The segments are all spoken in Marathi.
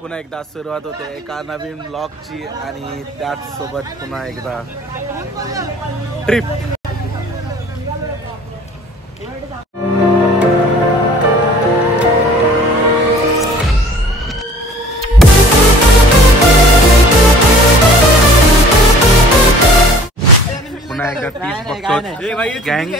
पुन्हा एकदा सुरुवात होते एका नवीन ब्लॉगची आणि त्याच सोबत पुन्हा एकदा ट्रिप. पुन्हा एकदा तीच बघतो गँग.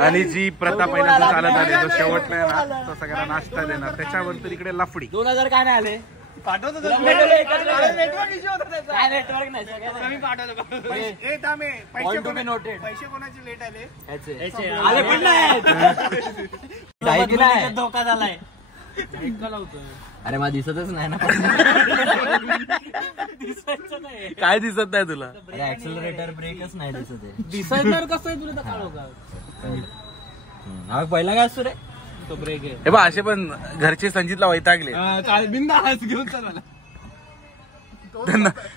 आणि जी प्रथा पहिल्यांदा चालत आली जो शेवट नाही ना तो सगळ्यांना नाश्ता देणार त्याच्यावर तर इकडे लफडी. 2000 काय नाही आले पाठवतो नेटवर्क नाही पैसे कोणाचे लेट आले आले पण नाही धोका झालाय. अरे मला दिसतच नाही ना. काय दिसत नाही तुला? ऍक्सेलरेटर ब्रेकच नाही दिसत आहे. दिसणार कसं आहे तुला काढू का पहिला काय असतो रे तो ब्रेक आहे. हे बा असे पण घरचे संजीतला वैतागले. घेऊन चला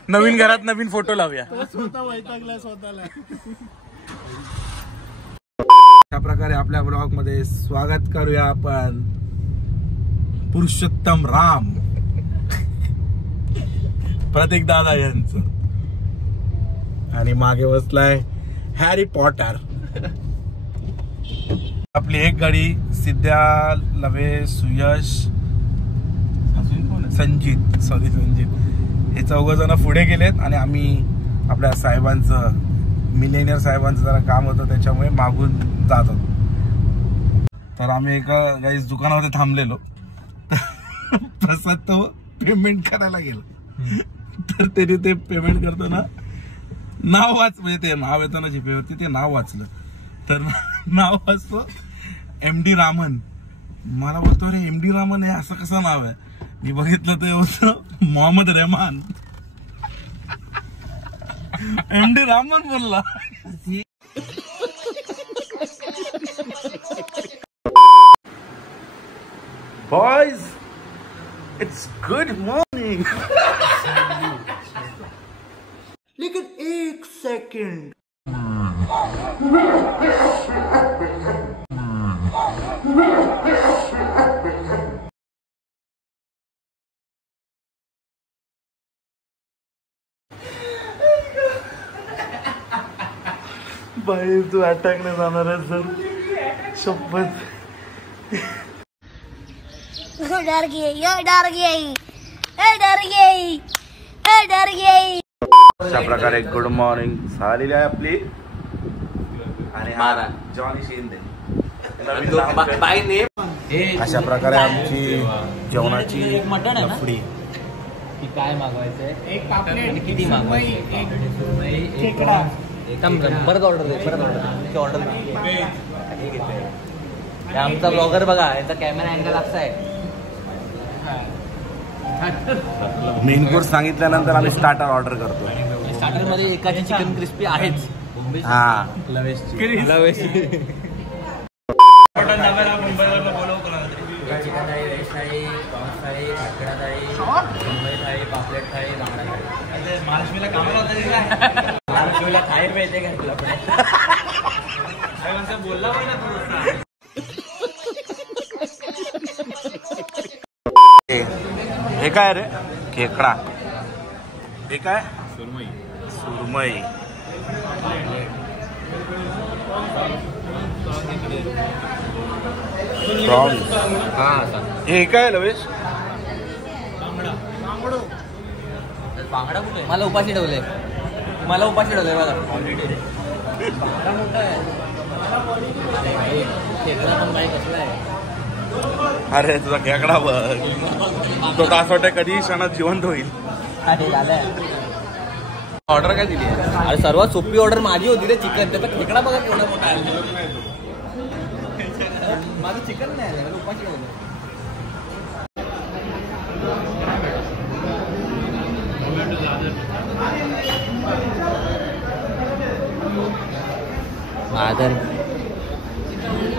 नवीन घरात नवीन फोटो लावूया. स्वतः वैतागला स्वतःला. अशा प्रकारे आपल्या ब्लॉग मध्ये स्वागत करूया आपण पुरुषोत्तम राम प्रतीक दादा यांचं. आणि मागे बसलाय हॅरी पॉटर. आपली एक गाडी सिद्ध्या लवे सुयश संजीत हे 4 जण पुढे गेलेत आणि आम्ही आपल्या साहेबांचं मिलेनियर साहेबांचं जरा काम होतं त्याच्यामुळे मागून जात होतो. तर आम्ही एका गाईस दुकानामध्ये थांबलेलो. प्रसाद तो पेमेंट करायला गेला तर त्याने ते पेमेंट करताना नाव म्हणजे ते नाव येतं ना जीपेवरती ते नाव वाचलं. तर नाव वाचतो MD रामन. मला बोलतो अरे MD रामन हे असं कसं नाव आहे. मी बघितलं ते होतं मोहम्मद रहमान. MD रामन बोलला. Boys it's good morning. लेकिन 1 सेकंड बाई तू अटॅकने जाणार आहे सर शपथ. डर गई. अशा प्रकारे गुड मॉर्निंग झालेली आहे आपली. आणि जॉनी शिंदे अशा प्रकारे आमची जेवणाची लफडी. काय मागवायचंय एक पापलेट किती मागवायचं परत ऑर्डर दे ऑर्डर. आमचा ब्लॉगर बघा याचा कॅमेरा अँगल असा आहे. मेन कोर्स सांगितल्यानंतर आम्ही स्टार्टर ऑर्डर करतो. स्टार्टर मध्ये एकाची चिकन क्रिस्पी आहेच. हा चिकन थाळी चिकन थाळी व्हेज थाळी प्रॉन्स थाळी खेकडा थाळी मुंबई थाळी पापलेट थाळी बांगडा थाळी. महालक्ष्मीला कामाला होता महालक्ष्मीला थाळी मिळते का तुला बोलला ना तू. हे काय रे खेकडा. हे काय सुरमई. हे काय लवेश बांगडा कुठे मला उपाशी ठेवलंय बघा. खेकडा पण नाही कसला आहे. अरे तुझा खेकडा बघ तो तास वाटत कधी क्षणात जिवंत होईल. ऑर्डर काय दिली? अरे सर्वात सोपी ऑर्डर माझी होती रे चिकन. त्याचा खेकडा बघा केवढा मोठा आहे. माझं चिकन नाही आलं उपाशी ठेवलं.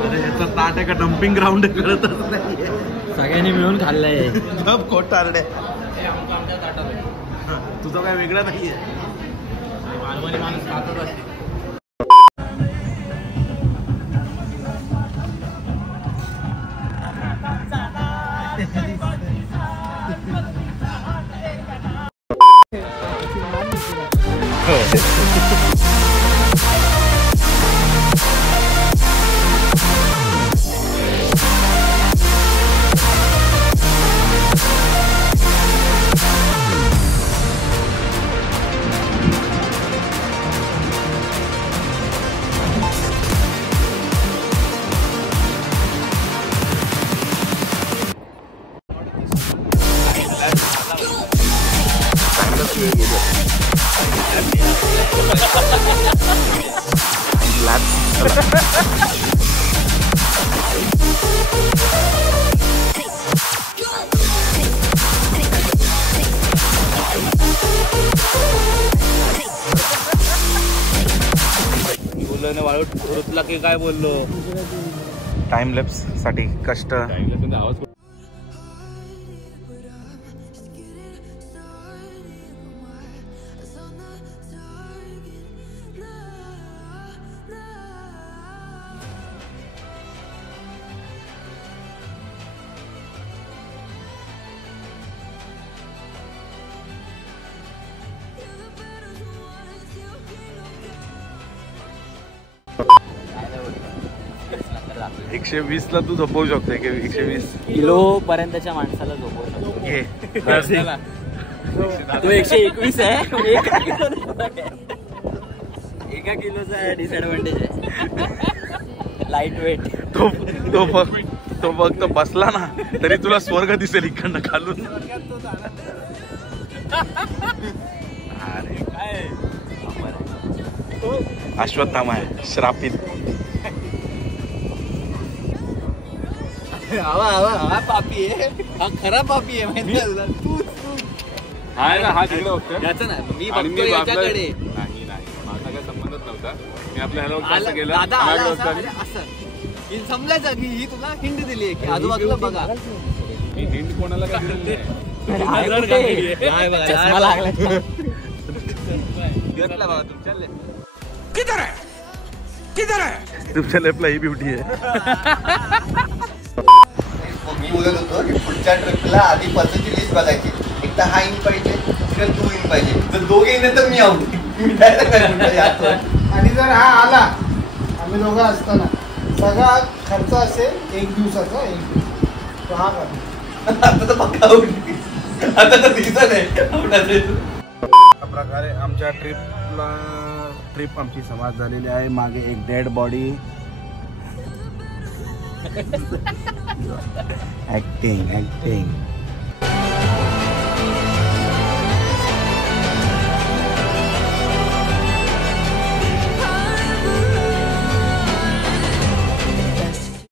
अरे याचा ताट आहे का डम्पिंग ग्राउंड कळतच नाहीये. सगळ्यांनी मिळून खाल्लंय. खोटारडे तुझं काय वेगळं नाहीये. मानवाने माणूस खातच असते. बघितला की काय बोललो. टाइम लॅप्स साठी कष्ट. आवाज लागतो. 120 ला तू झोपवू शकतो. 120 किलो पर्यंतच्या माणसाला झोपवू शकतो. घे. तो 121 आहे. एका किलोचा डिसएडव्हान्टेज आहे. Light weight. तो फक्त बसला ना तरी तुला स्वर्ग दिसेल इकडनं खालून. अरे काय अश्वत्थामा आहे श्रापित. हा पापी आहे. हा खरा पापी आहे माहिती आहे तुला. तू हा तिकडे बघतोय याचं ना मी बघतो याच्याकडे. नाही माझा काही संबंधच नव्हता. मी आपल्या ह्याला दादा आला असं ही समजायचं की ही तुला हिंट दिली आहे की आजूबाजूला बघा. मी हिंट कोणाला काय दिली चष्मा लागला. तुमच्या लेपला ही ब्युटी आहे. मी बोलत होतो की पुढच्या ट्रिपला आधी पद्धतीची लिस्ट बघायची. एकदा हा इन पाहिजे, दुसऱ्या तू इन पाहिजे. जर दोघे इन तर मी आऊट. आणि जर हा आला आम्ही दोघं असताना सगळा खर्च असेल 1 दिवसाचा. 1 दिवस तो हा कर. आता तर पक्का आऊट. आता तर दिसत आहे. अशा प्रकारे आमच्या ट्रिप आमची समाप्त झालेली आहे. मागे एक डेड बॉडी. ऍक्टिंग